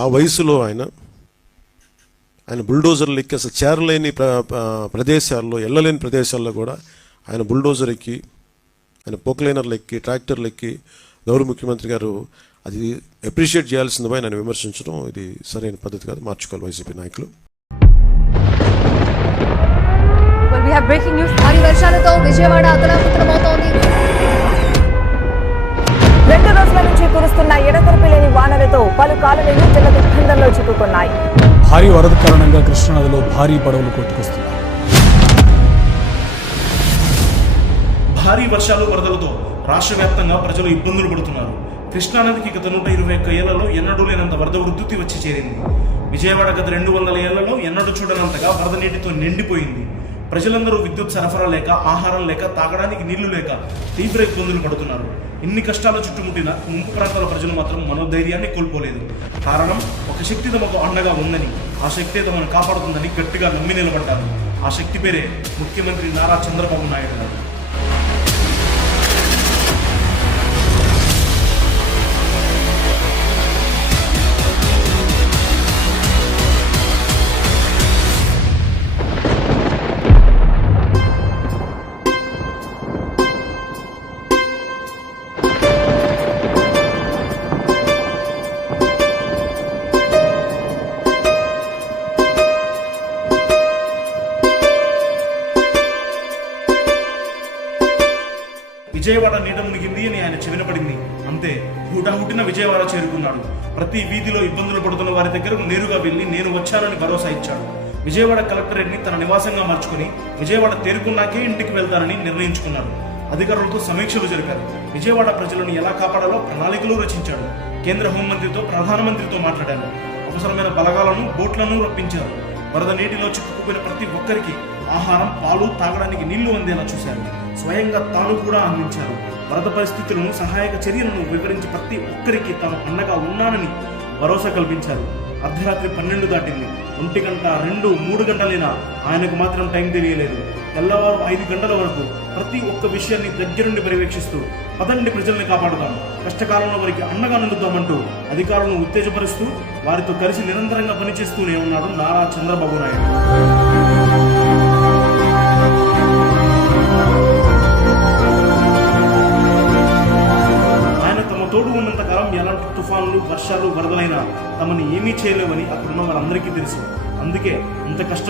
ఆ వయసులో ఆయన బుల్డోజర్లు ఎక్కి అసలు చేరలేని ప్రదేశాల్లో, వెళ్ళలేని ప్రదేశాల్లో కూడా ఆయన బుల్డోజర్ ఎక్కి, ఆయన పోక్లైనర్లు ఎక్కి, ట్రాక్టర్లు ఎక్కి గౌరవ ముఖ్యమంత్రి గారు అది అప్రిషియేట్ చేయాల్సింది పోయి నన్ను విమర్శించడం ఇది సరైన పద్ధతి కాదు, మార్చుకోవాలి వైసీపీ నాయకులు. Breaking news. భారీ వర్షాలతో విజయవాడ అతలాకుతలమవుతోంది. 2 రోజుల నుంచి కురుస్తున్న ఎడతెరిపి లేని వానలతో పలు కాలనీలు జల దిగ్బంధంలో చిక్కుకున్నాయి. భారీ వరద కారణంగా కృష్ణానదిలో భారీ పడవలు కొట్టుకొస్తున్నాయి. భారీ వర్షాలు, వరదలతో రాష్ట్ర వ్యాప్తంగా ప్రజలు ఇబ్బందులు పడుతున్నారు. కృష్ణానదికి గత 121 ఏళ్లలో ఎన్నడూ లేనంత వరద ఉధృతి వచ్చి చేరింది. విజయవాడ గత 200 ఏళ్లలో ఎన్నడూ చూడనంతగా వరద నీటితో నిండిపోయింది. ప్రజలందరూ విద్యుత్ సరఫరా లేక, ఆహారం లేక, తాగడానికి నీళ్లు లేక తీవ్ర ఇబ్బందులు పడుతున్నారు. ఇన్ని కష్టాలు చుట్టుముట్టిన ముంపు ప్రాంతాల ప్రజలు మాత్రం మనోధైర్యాన్ని కోల్పోలేదు. కారణం, ఒక శక్తి తమకు అండగా ఉందని, ఆ శక్తే తమను కాపాడుతుందని గట్టిగా నమ్మి నిలబడ్డారు. ఆ శక్తి పేరే ముఖ్యమంత్రి నారా చంద్రబాబు నాయుడు గారు. విజయవాడ నీట మునిగింది అని ఆయన చెవిన పడింది. అంతే, హుటాహుటిన విజయవాడ చేరుకున్నాడు. ప్రతి వీధిలో ఇబ్బందులు పడుతున్న వారి దగ్గరకు నేరుగా వెళ్లి నేను వచ్చానని భరోసా ఇచ్చాడు. విజయవాడ కలెక్టరేట్ని తన నివాసంగా మార్చుకుని విజయవాడ తేరుకున్నాకే ఇంటికి వెళ్తానని నిర్ణయించుకున్నాడు. అధికారులతో సమీక్షలు జరిపారు. విజయవాడ ప్రజలను ఎలా కాపాడాలో ప్రణాళికలు రచించాడు. కేంద్ర హోంమంత్రితో, ప్రధానమంత్రితో మాట్లాడారు. అవసరమైన బలగాలను, బోట్లను రప్పించారు. వరద నీటిలో చిక్కుకుపోయిన ప్రతి ఒక్కరికి ఆహారం, పాలు, తాగడానికి నీళ్లు అందేలా చూశారు. స్వయంగా తాను కూడా అందించారు. వరద పరిస్థితులను, సహాయక చర్యలను వివరించి ప్రతి ఒక్కరికి తాను అండగా ఉన్నానని భరోసా కల్పించారు. అర్ధరాత్రి 12 దాటింది. 1 గంట, 2, 3 గంటలైనా ఆయనకు మాత్రం టైం తెలియలేదు. తెల్లవారు 5 గంటల వరకు ప్రతి ఒక్క విషయాన్ని దగ్గరుండి పర్యవేక్షిస్తూ పదండి ప్రజల్ని కాపాడుదాం, కష్టకాలంలో వారికి అండగా నిలుద్దామంటూ అధికారులను ఉత్తేజపరుస్తూ వారితో కలిసి నిరంతరంగా పనిచేస్తూనే ఉన్నాడు నారా చంద్రబాబు నాయుడు. తోడు ఉన్నంతకాలం ఎలాంటి తుఫాన్లు, వర్షాలు, వరదలైనా తమని ఏమీ చేయలేవని అక్కడున్న వారందరికీ తెలుసు. అందుకే అంత కష్టం